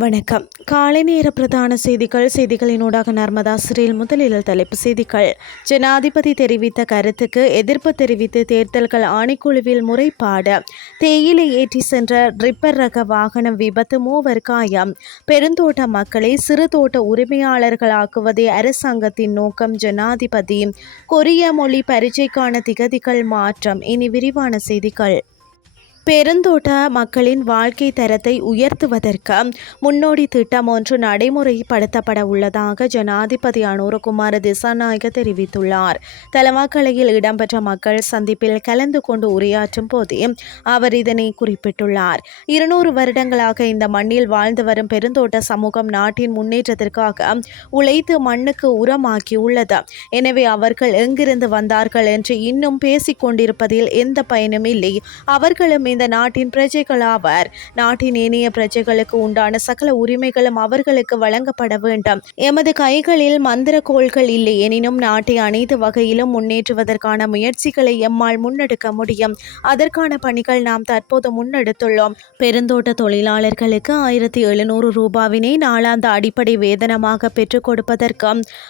வணக்கம். காலை நேர பிரதான செய்திகள் செய்திகளினூடாக நர்மதா சிறையில் முதலில் தலைப்பு செய்திகள். ஜனாதிபதி தெரிவித்த கருத்துக்கு எதிர்ப்பு தெரிவித்து தேர்தல்கள் ஆணைக்குழுவில் முறைப்பாடு. தேயிலை ஏற்றி சென்ற ரிப்பர் ரக வாகனம் விபத்து மூவர் காயம். பெருந்தோட்ட மக்களை சிறு தோட்ட உரிமையாளர்களாக்குவதே அரசாங்கத்தின் நோக்கம் ஜனாதிபதி. கொரிய மொழி பரீட்சைக்கான திகதிகள் மாற்றம். இனி விரிவான செய்திகள். பெருந்தோட்ட மக்களின் வாழ்க்கை தரத்தை உயர்த்துவதற்கு முன்னோடி திட்டம் ஒன்று நடைமுறைப்படுத்தப்பட உள்ளதாக ஜனாதிபதி அனுரகுமார திசாநாயக தெரிவித்துள்ளார். தலவாக்கலையில் இடம்பெற்ற மக்கள் சந்திப்பில் கலந்து கொண்டு உரையாற்றும் போதே அவர் இதனை குறிப்பிட்டுள்ளார். இருநூறு வருடங்களாக இந்த மண்ணில் வாழ்ந்து வரும் பெருந்தோட்ட சமூகம் நாட்டின் முன்னேற்றத்திற்காக உழைத்து மண்ணுக்கு உரமாக்கியுள்ளது எனவே அவர்கள் எங்கிருந்து வந்தார்கள் என்று இன்னும் பேசிக் கொண்டிருப்பதில் எந்த பயனும் இல்லை. அவர்களும் இந்த நாட்டின் பிரஜைகள் ஆவர். நாட்டின் ஏனைய பிரஜைகளுக்கு உண்டான சகல உரிமைகளும் அவர்களுக்கு வழங்கப்பட வேண்டும். எமது கைகளில் மந்திர கோள்கள் இல்லை. எனினும் நாட்டை அனைத்து வகையிலும் முன்னேற்றுவதற்கான முயற்சிகளை எம்மால் முன்னெடுக்க முடியும். அதற்கான பணிகள் நாம் தற்போது முன்னெடுத்துள்ளோம். பெருந்தோட்ட தொழிலாளர்களுக்கு ஆயிரத்தி எழுநூறு ரூபாவினை நாளாந்த அடிப்படை வேதனமாக பெற்றுக் கொடுப்பதற்கு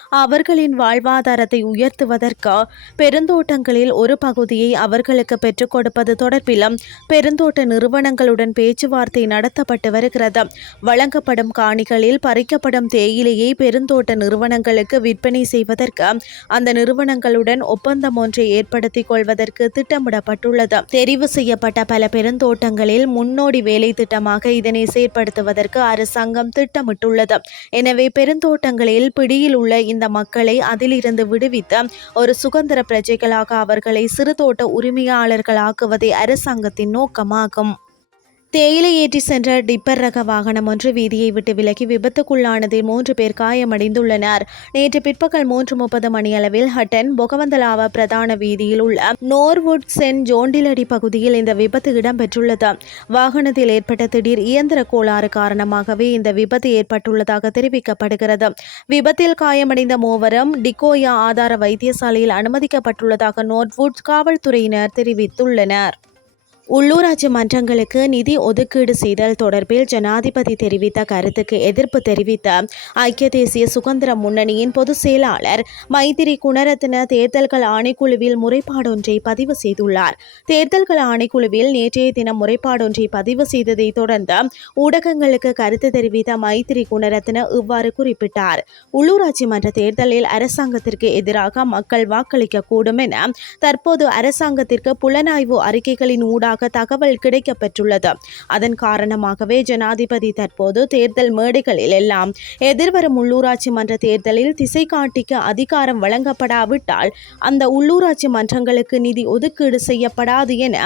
அவர்களின் வாழ்வாதாரத்தை உயர்த்துவதற்கு பெருந்தோட்டங்களில் ஒரு பகுதியை அவர்களுக்கு பெற்றுக் கொடுப்பது தொடர்பிலும் பெருந்தோட்ட நிறுவனங்களுடன் பேச்சுவார்த்தை நடத்தப்பட்டு வருகிறது. வழங்கப்படும் காணிகளில் பறிக்கப்படும் தேயிலையை பெருந்தோட்ட நிறுவனங்களுக்கு விற்பனை செய்வதற்கு அந்த நிறுவனங்களுடன் ஒப்பந்தம் ஒன்றை ஏற்படுத்திக் கொள்வதற்கு திட்டமிடப்பட்டுள்ளது. தெரிவு செய்யப்பட்ட பல பெருந்தோட்டங்களில் முன்னோடி வேலை திட்டமாக இதனை செயற்படுத்துவதற்கு அரசாங்கம் திட்டமிட்டுள்ளது. எனவே பெருந்தோட்டங்களில் பிடியில் உள்ள இந்த மக்களை அதிலிருந்து விடுவித்து ஒரு சுதந்திர பிரஜைகளாக அவர்களை சிறுதோட்ட உரிமையாளர்களாக்குவதே அரசாங்கத்தின் நோக்கம் நோக்கமாகும். தேயிலை ஏற்றி சென்ற டிப்பர் ரக வாகனம் ஒன்று வீதியை விட்டு விலகி விபத்துக்குள்ளானதில் மூன்று பேர் காயமடைந்துள்ளனர். நேற்று பிற்பகல் மூன்று முப்பது மணியளவில் ஹட்டன் பொகவந்தலாவா பிரதான வீதியில் உள்ள நோர்வுட் சென்ட் ஜோண்டிலடி பகுதியில் இந்த விபத்து இடம்பெற்றுள்ளது. வாகனத்தில் ஏற்பட்ட திடீர் இயந்திர கோளாறு காரணமாகவே இந்த விபத்து ஏற்பட்டுள்ளதாக தெரிவிக்கப்படுகிறது. விபத்தில் காயமடைந்த மூவரும் டிகோயா ஆதார வைத்தியசாலையில் அனுமதிக்கப்பட்டுள்ளதாக நோர்வுட் காவல்துறையினர் தெரிவித்துள்ளனர். உள்ளூராட்சி மன்றங்களுக்கு நிதி ஒதுக்கீடு செய்தல் தொடர்பில் ஜனாதிபதி தெரிவித்த கருத்துக்கு எதிர்ப்பு தெரிவித்த ஐக்கிய தேசிய சுதந்திர முன்னணியின் பொதுச் செயலாளர் மைத்திரி குணரத்ன தேர்தல்கள் ஆணைக்குழுவில் முறைப்பாடொன்றை பதிவு செய்துள்ளார். தேர்தல்கள் ஆணைக்குழுவில் நேற்றைய தினம் முறைப்பாடொன்றை பதிவு செய்ததை தொடர்ந்து ஊடகங்களுக்கு கருத்து தெரிவித்த மைத்திரி குணரத்ன இவ்வாறு குறிப்பிட்டார். உள்ளூராட்சி மன்ற தேர்தலில் அரசாங்கத்திற்கு எதிராக மக்கள் வாக்களிக்க கூடும் என தற்போது அரசாங்கத்திற்கு புலனாய்வு அறிக்கைகளின் ஊடாக உள்ளதாக தகவல் கிடைக்கப்பெற்றுள்ளது. அதன் காரணமாகவே ஜனாதிபதி தற்போது தேர்தல் மேடைகளில் எல்லாம் எதிர்வரும் உள்ளூராட்சி மன்ற தேர்தலில் திசை காட்டிக்கு அதிகாரம் வழங்கப்படாவிட்டால் அந்த உள்ளூராட்சி மன்றங்களுக்கு நிதி ஒதுக்கீடு செய்யப்படாது என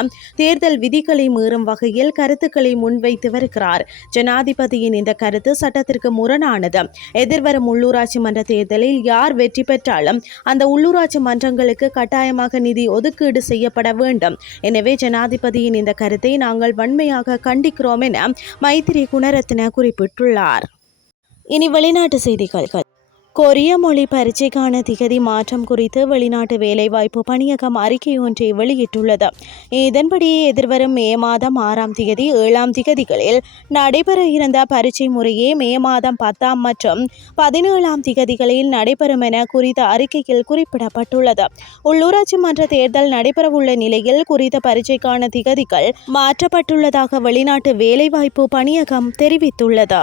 தேர்தல் விதிகளை மீறும் வகையில் கருத்துக்களை முன்வைத்து வருகிறார். ஜனாதிபதியின் இந்த கருத்து சட்டத்திற்கு முரணானது. எதிர்வரும் உள்ளூராட்சி மன்ற தேர்தலில் யார் வெற்றி பெற்றாலும் அந்த உள்ளூராட்சி மன்றங்களுக்கு கட்டாயமாக நிதி ஒதுக்கீடு செய்யப்பட வேண்டும். எனவே ஜனாதிபதி மோடியின் இந்த கருத்தை நாங்கள் வன்மையாக கண்டிக்கிறோம் என மைத்திரி குணரத்ன குறிப்பிட்டுள்ளார். இனி வெளிநாட்டு செய்திகள். கொரிய மொழி பரீட்சைக்கான திகதி மாற்றம் குறித்து வெளிநாட்டு வேலைவாய்ப்பு பணியகம் அறிக்கை ஒன்றை வெளியிட்டுள்ளது. இதன்படி எதிர்வரும் மே மாதம் ஆறாம் திகதி ஏழாம் திகதிகளில் நடைபெற இருந்த பரீட்சை முறையே மே மாதம் பத்தாம் மற்றும் பதினேழாம் திகதிகளில் நடைபெறும் என குறித்த அறிக்கையில் குறிப்பிடப்பட்டுள்ளது. உள்ளூராட்சி மன்ற தேர்தல் நடைபெறவுள்ள நிலையில் குறித்த பரீட்சைக்கான திகதிகள் மாற்றப்பட்டுள்ளதாக வெளிநாட்டு வேலைவாய்ப்பு பணியகம் தெரிவித்துள்ளது.